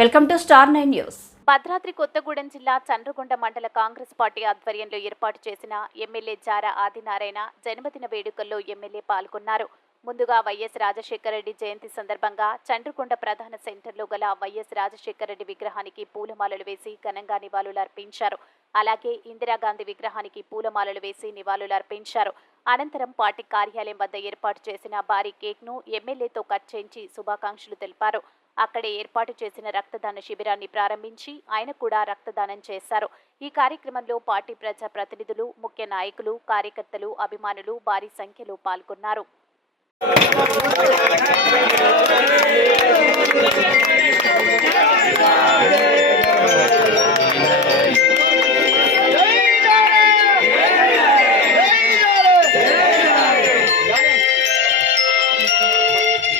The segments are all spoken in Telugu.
Welcome to star nine news. Bhadradri Kothagudem జిల్లా చంద్రగొండ మండల కాంగ్రెస్ పార్టీ ఆధ్వర్యంలో ఏర్పాటు చేసిన ఎమ్మెల్యే జారా ఆదినారాయణ జన్మదిన వేడుకల్లో ఎమ్మెల్యే పాల్గొన్నారు. ముందుగా వైఎస్ రాజశేఖర రెడ్డి జయంతి సందర్భంగా చంద్రకొండ ప్రధాన సెంటర్లో గల వైఎస్ రాజశేఖర రెడ్డి విగ్రహానికి పూలమాలలు వేసి ఘనంగా నివాళులు అర్పించారు అలాగే ఇందిరాగాంధీ విగ్రహానికి పూలమాలలు వేసి నివాళులర్పించారు అనంతరం పార్టీ కార్యాలయం వద్ద ఏర్పాటు చేసిన భారీ కేక్ను ఎమ్మెల్యేతో కట్ చేయించి శుభాకాంక్షలు తెలిపారు. అక్కడే ఏర్పాటు చేసిన రక్తదాన శిబిరాన్ని ప్రారంభించి ఆయన కూడా రక్తదానం చేశారు. ఈ కార్యక్రమంలో పార్టీ ప్రజా ప్రతినిధులు ముఖ్య నాయకులు కార్యకర్తలు అభిమానులు భారీ సంఖ్యలో పాల్గొన్నారు.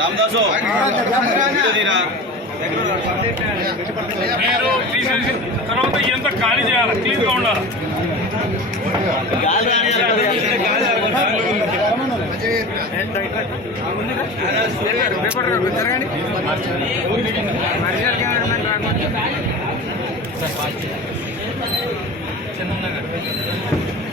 రామదాసు. మీరు తీసేసి తర్వాత ఎంత ఖాళీ చేయాలి? క్లీన్గా ఉండాలి చిన్న